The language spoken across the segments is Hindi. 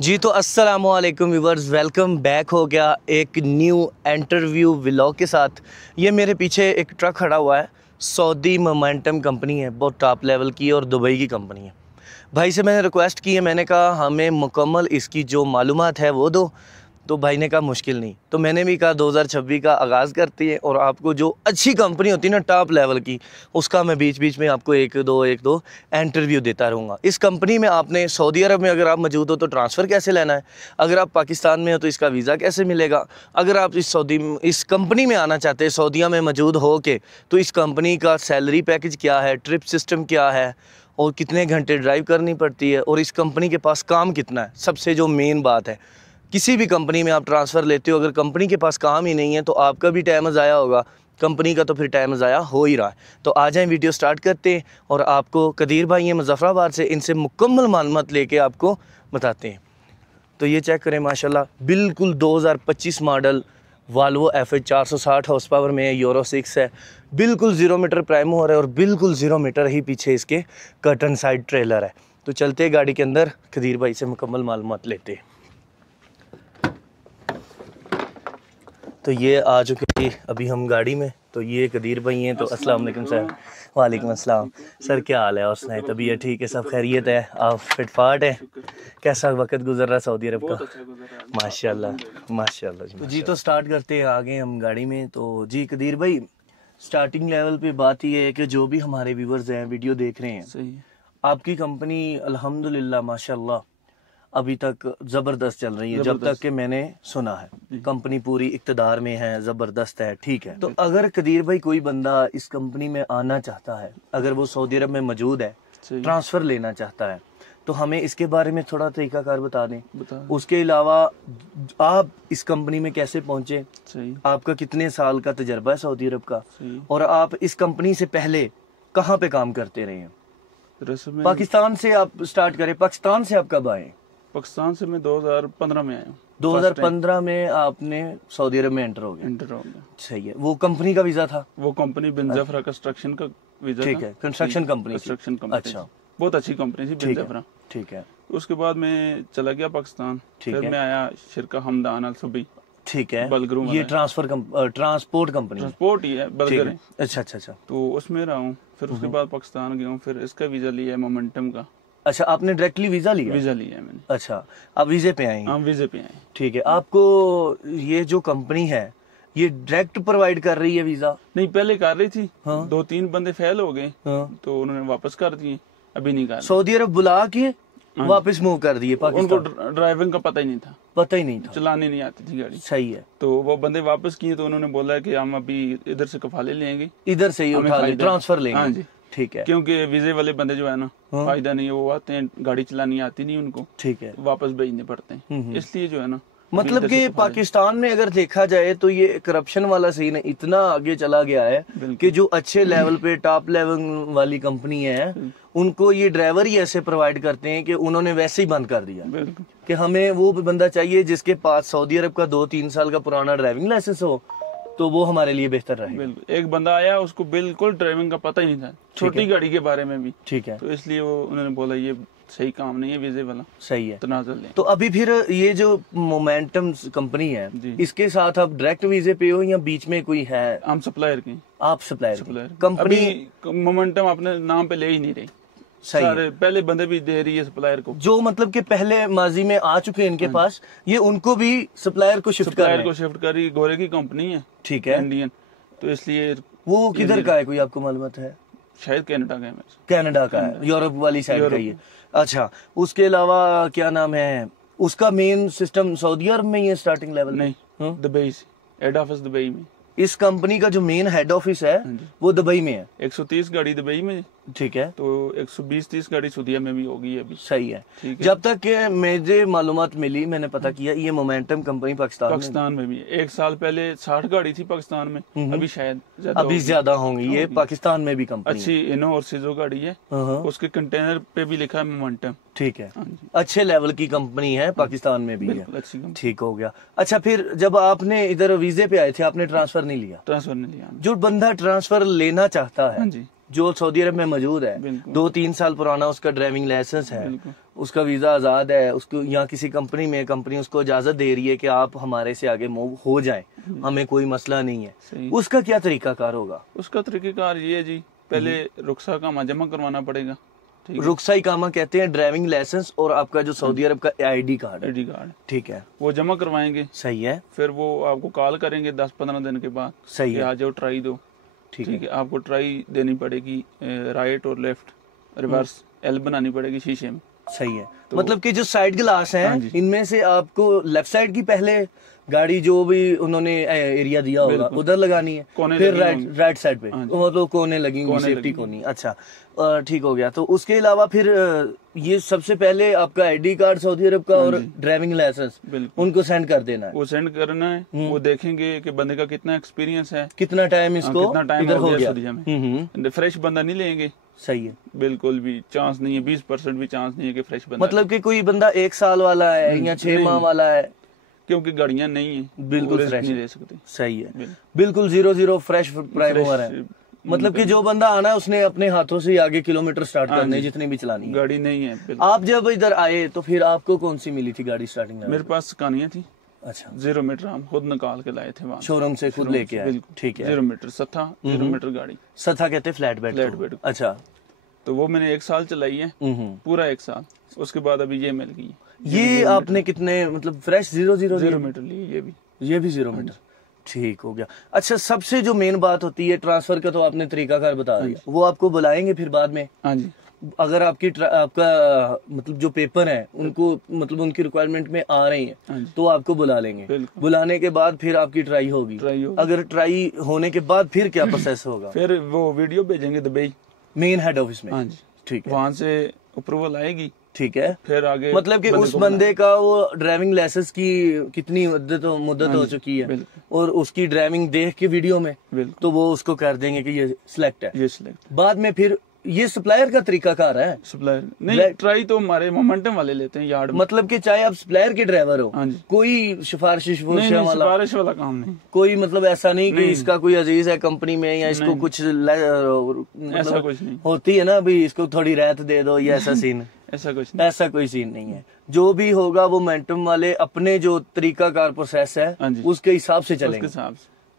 जी तो अस्सलामु अलैकुम व्यूवर्स, वेलकम बैक हो गया एक न्यू इंटरव्यू व्लॉग के साथ। ये मेरे पीछे एक ट्रक खड़ा हुआ है, सऊदी मोमेंटम कंपनी है, बहुत टॉप लेवल की और दुबई की कंपनी है। भाई से मैंने रिक्वेस्ट की है, मैंने कहा हमें मुकम्मल इसकी जो मालूमात है वो दो। तो भाई ने कहा मुश्किल नहीं, तो मैंने भी कहा 2026 का आगाज़ करती है और आपको जो अच्छी कंपनी होती है ना टॉप लेवल की, उसका मैं बीच बीच में आपको एक दो इंटरव्यू देता रहूँगा। इस कंपनी में आपने सऊदी अरब में अगर आप मौजूद हो तो ट्रांसफ़र कैसे लेना है, अगर आप पाकिस्तान में हो तो इसका वीज़ा कैसे मिलेगा, अगर आप इस कंपनी में आना चाहते हैं सऊदीया में मौजूद हो के, तो इस कंपनी का सैलरी पैकेज क्या है, ट्रिप सिस्टम क्या है और कितने घंटे ड्राइव करनी पड़ती है और इस कंपनी के पास काम कितना है। सबसे जो मेन बात है, किसी भी कंपनी में आप ट्रांसफ़र लेते हो, अगर कंपनी के पास काम ही नहीं है तो आपका भी टाइम ज़ाया होगा, कंपनी का तो फिर टाइम ज़ाया हो ही रहा है। तो आ जाएं, वीडियो स्टार्ट करते हैं और आपको कदीर भाई हैं मुज़फ़्फ़राबाद से, इनसे मुकम्मल मालूमात लेके आपको बताते हैं। तो ये चेक करें माशाल्लाह, बिल्कुल 2025 model Volvo FH 460 horse power में है, यूरो 6 है, बिल्कुल 0 मीटर प्राइम हो रहा है और बिल्कुल 0 मीटर ही पीछे इसके कर्टन साइड ट्रेलर है। तो चलते हैं गाड़ी के अंदर, कदीर भाई से मुकम्मल मालूमात लेते हैं। तो ये आ चुके थे अभी हम गाड़ी में, तो ये कदीर भाई हैं। तो अस्सलाम वालेकुम सर। वालेकुम अस्सलाम सर, क्या हाल है? और सुनाए, तबीयत ठीक है, सब खैरियत है, आप फिट फाट है? कैसा वक्त गुजर रहा सऊदी अरब का? माशाल्लाह माशाल्लाह जी। तो स्टार्ट करते हैं, आगे हम गाड़ी में। तो जी कदीर भाई, स्टार्टिंग लेवल पे बात ये है कि जो भी हमारे व्यूवर्स हैं वीडियो देख रहे हैं, सही है, आपकी कंपनी अल्हम्दुलिल्लाह माशाल्लाह अभी तक ज़बरदस्त चल रही है। जब तक कि मैंने सुना है कंपनी पूरी इक़्तिदार में है, ज़बरदस्त है, ठीक है। तो अगर कदीर भाई कोई बंदा इस कंपनी में आना चाहता है, अगर वो सऊदी अरब में मौजूद है, ट्रांसफ़र लेना चाहता है, तो हमें इसके बारे में थोड़ा तरीक़ाकार बता दें। उसके अलावा आप इस कंपनी में कैसे पहुंचे, आपका कितने साल का तजर्बा है सऊदी अरब का, और आप इस कंपनी से पहले कहाँ पे काम करते रहे हैं? पाकिस्तान से आप स्टार्ट करें, पाकिस्तान से आप कब आए? पाकिस्तान से मैं 2015 में आया हूँ। 2015 में आपने सऊदी अरब में एंटर हो गया। सही है। वो कंपनी का वीजा था? वो कंपनी बिन जफरा कंस्ट्रक्शन का वीजा, ठीक है, कंस्ट्रक्शन कंपनी। अच्छा, बहुत अच्छी कंपनी थी बिन जफरा, ठीक है। उसके बाद मैं चला गया पाकिस्तान, फिर मैं आया शिरका हमदान अल सुबी, ठीक है, बलगरू। ये ट्रांसपोर्ट कंपनी, ट्रांसपोर्ट ही है, बलगर है। अच्छा। तो उसमें रहा हूँ, फिर उसके बाद पाकिस्तान गया हूँ, फिर इसका वीजा लिया है मोमेंटम का। अच्छा, आपने डायरेक्टली वीजा लिया? वीजा लिया है मैंने। अच्छा, आप वीजे पे आए? हाँ, वीजे पे आए, ठीक है। आपको ये जो कंपनी है ये डायरेक्ट प्रोवाइड कर रही है वीजा? नहीं, पहले कर रही थी। हाँ? 2-3 बंदे फेल हो गए, हाँ? तो उन्होंने वापस कर दिए, अभी नहीं कर। सऊदी अरब बुला के वापस मूव कर दिए पाकिस्तान? उनको ड्राइविंग का पता ही नहीं था, चलाने नहीं आती थी गाड़ी। सही है। तो वो बंदे वापस किए, तो उन्होंने बोला कि हम अभी इधर से कफाले लेंगे, इधर से ही उठा ले, ट्रांसफर लेंगे। हाँ जी, ठीक है। क्योंकि वीजे वाले बंदे जो है ना, फायदा नहीं है, वो आते हैं, गाड़ी चलानी आती नहीं उनको, ठीक है, वापस भेजने पड़ते हैं, इसलिए जो है ना। मतलब कि पाकिस्तान में अगर देखा जाए तो ये करप्शन वाला सीन इतना आगे चला गया है कि जो अच्छे लेवल पे टॉप लेवल वाली कंपनी है, उनको ये ड्राइवर ही ऐसे प्रोवाइड करते हैं कि उन्होंने वैसे ही बंद कर दिया कि हमें वो बंदा चाहिए जिसके पास सऊदी अरब का 2-3 साल का पुराना ड्राइविंग लाइसेंस हो, तो वो हमारे लिए बेहतर रहेगा। बिल्कुल। एक बंदा आया, उसको बिल्कुल ड्राइविंग का पता ही नहीं था, छोटी गाड़ी के बारे में भी, ठीक है, तो इसलिए वो उन्होंने बोला ये सही काम नहीं है वीजे वाला। सही है। तो अभी फिर ये जो मोमेंटम कंपनी है, इसके साथ आप डायरेक्ट वीजे पे हो या बीच में कोई है? हम सप्लायर की। आप सप्लायर कंपनी? मोमेंटम अपने नाम पे ले ही नहीं रही, सारे पहले बंदे भी दे रही है सप्लायर को, जो मतलब कि पहले माजी में आ चुके हैं इनके पास, ये उनको भी सप्लायर को शिफ्ट कर रही। गोरे की कंपनी है, ठीक है, इंडियन, तो इसलिए। वो किधर का है, कोई आपको मालूम है? शायद कनाडा का है। कनाडा का है, यूरोप वाली साइड का ही है। अच्छा, उसके अलावा क्या नाम है, उसका मेन सिस्टम सऊदी अरब में ही है स्टार्टिंग लेवल? नहीं, दुबई से, हेड ऑफिस दुबई में। इस कंपनी का जो मेन हेड ऑफिस है वो दुबई में है। 130 गाड़ी दुबई में, ठीक है, तो 120-30 गाड़ी सऊदीया में भी होगी अभी। सही है। जब तक के मुझे मालूमात मिली, मैंने पता किया ये मोमेंटम कंपनी पाकिस्तान में भी है। 1 साल पहले 60 गाड़ी थी पाकिस्तान में, अभी शायद ज्यादा होंगी। ये पाकिस्तान में भी कंपनी अच्छी इनो और सीजो गाड़ी है, उसके कंटेनर पे भी लिखा है मोमेंटम, ठीक है, अच्छे लेवल की कंपनी है, पाकिस्तान में भी है, ठीक हो गया। अच्छा, फिर जब आपने इधर वीजे पे आए थे, आपने ट्रांसफर नहीं लिया? ट्रांसफर नहीं लिया। जो बंदा ट्रांसफर लेना चाहता है, जो सऊदी अरब में मौजूद है, 2-3 साल पुराना उसका ड्राइविंग लाइसेंस है, उसका वीजा आजाद है, उसको यहाँ किसी कंपनी उसको इजाजत दे रही है कि आप हमारे से आगे मूव हो जाएं, हमें कोई मसला नहीं है, उसका क्या तरीकाकार होगा? उसका तरीकाकार ये है जी, पहले रुखसा का जमा करवाना पड़ेगा। रुखसा इकामा कहते हैं ड्राइविंग लाइसेंस और आपका जो सऊदी अरब का आईडी कार्ड, ठीक है, वो जमा करवाएंगे। सही है। फिर वो आपको कॉल करेंगे 10-15 दिन के बाद, सही है, आ जाओ ट्राई दो। ठीक है, आपको ट्राई देनी पड़ेगी, राइट और लेफ्ट, रिवर्स एल बनानी पड़ेगी शीशे में। सही है, तो मतलब कि जो साइड ग्लास हैं इनमें से आपको लेफ्ट साइड की पहले गाड़ी जो भी उन्होंने एरिया दिया होगा उधर लगानी है, फिर राइट साइड पे तो कोने लगेंगी, सेफ्टी कोनी। अच्छा, ठीक हो गया। तो उसके अलावा फिर ये सबसे पहले आपका आईडी कार्ड सऊदी अरब का और ड्राइविंग लाइसेंस उनको सेंड कर देना है। वो सेंड करना है, वो देखेंगे कि बंदे का कितना एक्सपीरियंस है, कितना टाइम इसको इधर हो गया। फ्रेश बंदा नहीं लेंगे। सही है, बिल्कुल भी चांस नहीं है, 20% भी चांस नहीं है कि फ्रेश बंदा, मतलब कि कोई बंदा 1 साल वाला है या 6 माह वाला है, क्योंकि गाड़ियां नहीं है, बिल्कुल फ्रेश नहीं ले सकते। सही है, बिल्कुल 0-0 फ्रेश प्राइम ओवर है। मतलब कि जो बंदा आना है उसने अपने हाथों से आगे किलोमीटर स्टार्ट करने, जितने भी चलानी है। गाड़ी नहीं है। आप जब इधर आए तो फिर आपको कौन सी मिली थी गाड़ी स्टार्टिंग में? मेरे पास स्कानिया थी। अच्छा, 0 मीटर हम खुद निकाल के लाए थे वहाँ शोरूम से, खुद लेके आए। ठीक है, 0 मीटर सथा, 0 मीटर गाड़ी, सथा कहते फ्लैट बेड। अच्छा, तो वो मैंने 1 साल चलाई है, पूरा 1 साल। उसके बाद अभी ये मिल गई। ये आपने कितने मतलब फ्रेश 0 मीटर ली? ये भी 0 मीटर। ठीक हो गया। अच्छा, सबसे जो मेन बात होती है ट्रांसफर का, तो आपने तरीकाकार बता दिया, वो आपको बुलाएंगे फिर बाद में। हाँ जी, अगर आपका मतलब जो पेपर है उनको मतलब उनकी रिक्वायरमेंट में आ रही है तो आपको बुला लेंगे। बुलाने के बाद फिर आपकी ट्राई होगी। अगर ट्राई होने के बाद फिर क्या प्रोसेस होगा? फिर वो वीडियो भेजेंगे दुबई मेन हेड ऑफिस में। हाँ जी, ठीक है, वहाँ से अप्रूवल आएगी। ठीक है, फिर आगे मतलब कि उस बंदे का वो ड्राइविंग लाइसेंस की कितनी मुद्दत हो चुकी है और उसकी ड्राइविंग देख के वीडियो में, तो वो उसको कर देंगे कि ये सिलेक्ट है। ये सिलेक्ट बाद में फिर ये सप्लायर का तरीकाकार है। सप्लायर नहीं, ट्राई तो हमारे मोमेंटम वाले लेते हैं यार्ड में। मतलब कि चाहे आप सप्लायर के ड्राइवर हो, कोई सिफारिश वाला काम नहीं, कोई मतलब ऐसा नहीं कि इसका कोई अजीज है कंपनी में या इसको कुछ ऐसा कुछ नहीं होती है ना, भाई इसको थोड़ी राहत दे दो, ये ऐसा सीन ऐसा कोई सीन नहीं है। जो भी होगा वो मोमेंटम वाले अपने जो तरीकाकार प्रोसेस है उसके हिसाब से चलेंगे,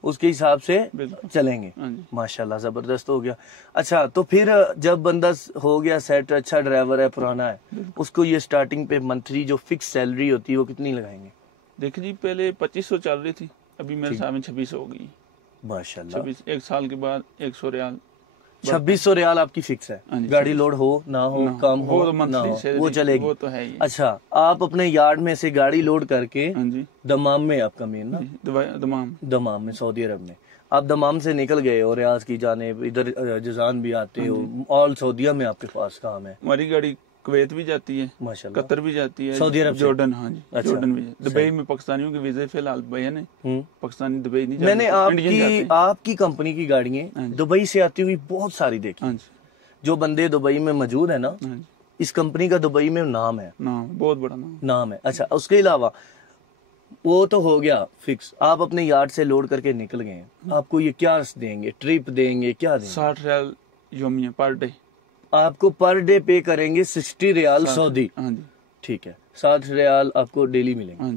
उसके हिसाब से चलेंगे। माशाल्लाह, जबरदस्त हो गया। अच्छा, तो फिर जब बंदा हो गया सेट, अच्छा ड्राइवर है, पुराना है, उसको ये स्टार्टिंग पे मंथली जो फिक्स सैलरी होती है वो कितनी लगाएंगे? देखिए जी, पहले 2500 चल रही थी, अभी मेरे सामने 2600 हो गई। माशाल्लाह, 1 साल के बाद 100 रियाल, 2600 रियाल आपकी फिक्स है। गाड़ी लोड हो ना हो, कम हो ना हो, वो चलेगी, वो तो है ही। अच्छा, आप अपने यार्ड में से गाड़ी लोड करके दमाम में, आपका मेन ना दमाम में, सऊदी अरब में, आप दमाम से निकल गए और रियाज की जानिब, इधर जजान भी आते हो, ऑल सऊदीया में आपके पास काम है। हमारी गाड़ी कुवैत भी जाती है, माशाल्लाह, कतर भी जाती है, सऊदी अरब, जॉर्डन। हाँ जी, अच्छा, जॉर्डन भी। दुबई में पाकिस्तानियों के वीजे फिलहाल बैन है, पाकिस्तानी दुबई नहीं जाते। मैंने आपकी कंपनी की गाड़ियाँ दुबई से आती हुई बहुत सारी देखी। जो बंदे दुबई में मौजूद है ना, इस कंपनी का दुबई में नाम है, बहुत बड़ा नाम है। अच्छा, उसके अलावा वो तो हो गया फिक्स, आप अपने यार्ड से लोड करके निकल गए, आपको ये क्या देंगे, ट्रिप देंगे, क्या देंगे? 60 रियाल योमिया पर डे आपको पर डे पे करेंगे, 60 रियाल सऊदी। ठीक है, 60 रियाल आपको डेली मिलेंगे।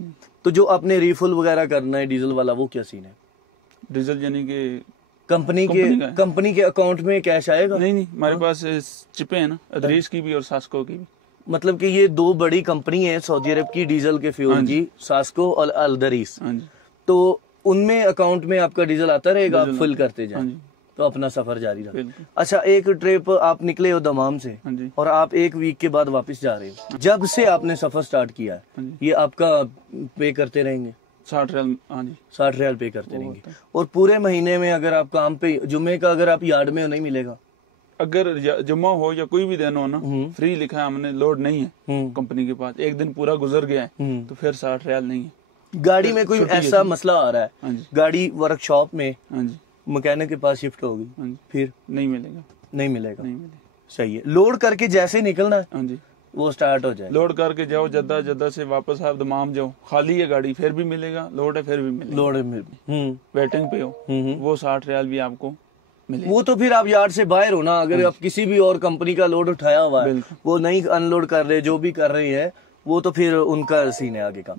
तो जो आपने रिफुल वगैरह करना है डीजल वाला, वो क्या सीन है? डीजल यानी कि कंपनी के अकाउंट में कैश आएगा? नहीं, हमारे पास चिपें हैं ना, अदरीस की भी और सास्को की भी। मतलब कि ये 2 बड़ी कंपनी है सऊदी अरब की डीजल के फ्यूल की, सास्को और अल्दरीस। तो उनमें अकाउंट में आपका डीजल आता रहेगा, आप फिल करते जाएं, तो अपना सफर जारी रहा। अच्छा, एक ट्रिप आप निकले हो दमाम से और आप 1 वीक के बाद वापस जा रहे हो, जब से आपने सफर स्टार्ट किया है ये आपका पे करते रहेंगे 60 रियाल? हाँ जी, 60 रियाल पे करते रहेंगे। और पूरे महीने में अगर आप काम पे, जुम्मे का अगर आप यार्ड में हो, नहीं मिलेगा? अगर जुम्मा हो या कोई भी दिन हो ना, फ्री लिखा है हमने, लोड नहीं है कंपनी के पास, एक दिन पूरा गुजर गया है तो फिर 60 रियाल नहीं है। गाड़ी में कोई ऐसा मसला आ रहा है, गाड़ी वर्कशॉप में मैकेनिक के पास शिफ्ट होगी, फिर नहीं मिलेगा। सही है, लोड करके जैसे निकलना है वो स्टार्ट हो जाए, लोड करके जाओ जद्दा, जद्दा से वापस आप दमाम जाओ, खाली है गाड़ी फिर भी मिलेगा, लोड है फिर भी मिलेगा, लोड है, वेटिंग पे हो, वो 60 रियाल भी आपको मिलेगी। वो तो फिर आप यार्ड से बाहर हो ना, अगर आप किसी भी और कंपनी का लोड उठाया हुआ है, बिल्कुल। वो नहीं अनलोड कर रहे, जो भी कर रहे हैं, वो तो फिर उनका सीन है आगे का।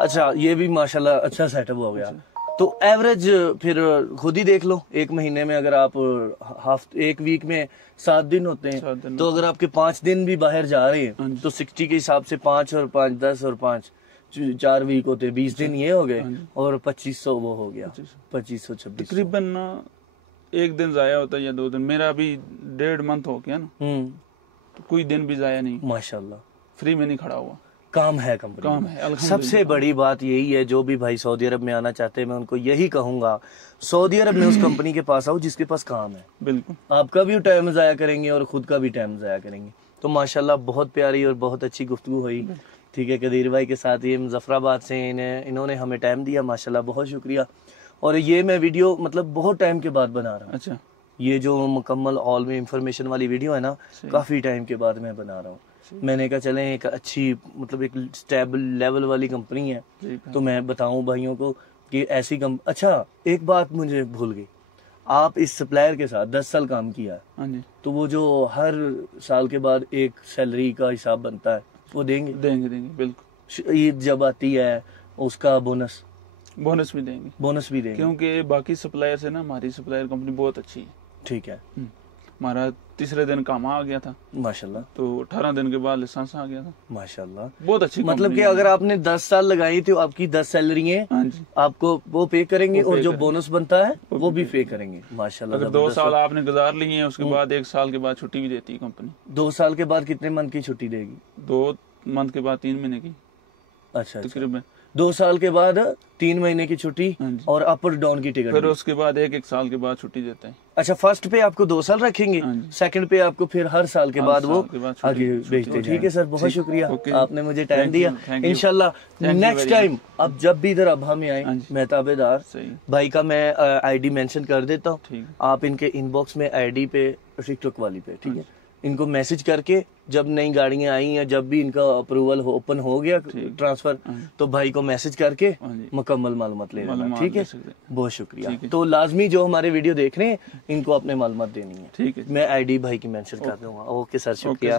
अच्छा, ये भी माशाल्लाह अच्छा सेटअप हो गया। तो एवरेज फिर खुद ही देख लो, एक महीने में अगर आप एक वीक में 7 दिन होते हैं, तो अगर आपके 5 दिन भी बाहर जा रहे हैं तो 60 के हिसाब से 5 और 5 10 और 5 4 वीक होते हैं, 20 दिन ये हो गए और 2500 वो हो गया, 2500-2600 तकरीबन ना। एक दिन जाया होता है या 2 दिन। मेरा अभी 1.5 मंथ हो गया ना, तो कोई दिन भी जाया नहीं, माशाल्लाह। फ्री में नहीं खड़ा हुआ, काम है कंपनी, काम है अल्हम्दुलिल्लाह। सबसे बड़ी बात यही है, जो भी भाई सऊदी अरब में आना चाहते हैं, मैं उनको यही कहूंगा, सऊदी अरब में उस कंपनी के पास आओ जिसके पास काम है। बिल्कुल, आपका भी टाइम जाया करेंगे और खुद का भी टाइम जाया करेंगे। तो माशाल्लाह बहुत प्यारी और बहुत अच्छी गुफ्तगू हुई। ठीक है, कदीर भाई के साथ, ये मुजफ्फराबाद से इन्होंने हमें टाइम दिया, माशाल्लाह बहुत शुक्रिया। और ये मैं वीडियो मतलब बहुत टाइम के बाद बना रहा हूँ। अच्छा, ये जो मुकम्मल ऑल में इंफॉर्मेशन वाली वीडियो है ना, काफी टाइम के बाद मैं बना रहा हूँ। मैंने कहा चलें एक अच्छी मतलब एक स्टेबल लेवल वाली कंपनी है, तो मैं बताऊं भाइयों को कि ऐसी अच्छा, एक बात मुझे भूल गई, आप इस सप्लायर के साथ 10 साल काम किया है, तो वो जो हर साल के बाद एक सैलरी का हिसाब बनता है, वो देंगे? देंगे बिल्कुल। ईद जब आती है उसका बोनस भी देंगे, बोनस भी देंगे, क्योंकि बाकी सप्लायर से ना हमारी सप्लायर कंपनी बहुत अच्छी है। ठीक है। हमारा तीसरे दिन काम आ गया था माशाल्लाह, तो 18 दिन के बाद लाइसेंस आ गया था। माशाल्लाह, बहुत अच्छी मतलब कि अगर आपने 10 साल लगाई तो आपकी 10 सैलरी है, आपको वो पे करेंगे, और जो बोनस बनता है वो भी पे करेंगे। माशाल्लाह, अगर 2 साल आपने गुजार लिए हैं, उसके बाद 1 साल के बाद छुट्टी भी देती है कंपनी। 2 साल के बाद कितने मंथ की छुट्टी देगी? 2 मंथ के बाद 3 महीने की। अच्छा, तकरीबन 2 साल के बाद 3 महीने की छुट्टी और अप और डाउन की टिकट। फिर उसके बाद एक साल के बाद छुट्टी देते हैं। अच्छा, फर्स्ट पे आपको 2 साल रखेंगे, सेकंड पे आपको फिर हर साल के बाद वो आगे भेजते हैं। ठीक है सर, बहुत शुक्रिया, आपने मुझे टाइम दिया। इंशाल्लाह नेक्स्ट टाइम अब जब भी इधर अब्हा में आए, मैं ताबेदार भाई का मैं आईडी मेंशन कर देता हूँ, आप इनके इनबॉक्स में आईडी पे टिकटॉक वाली पे, ठीक है, इनको मैसेज करके जब नई गाड़ियां आई हैं, जब भी इनका अप्रूवल ओपन हो गया ट्रांसफर, तो भाई को मैसेज करके मुकम्मल मालूमात ले लेना। ठीक है, बहुत शुक्रिया। तो लाजमी जो हमारे वीडियो देख रहे हैं, इनको अपने मालूमात देनी है। ठीक है, मैं आईडी भाई की मेंशन कर दूंगा। ओके सर, शुक्रिया।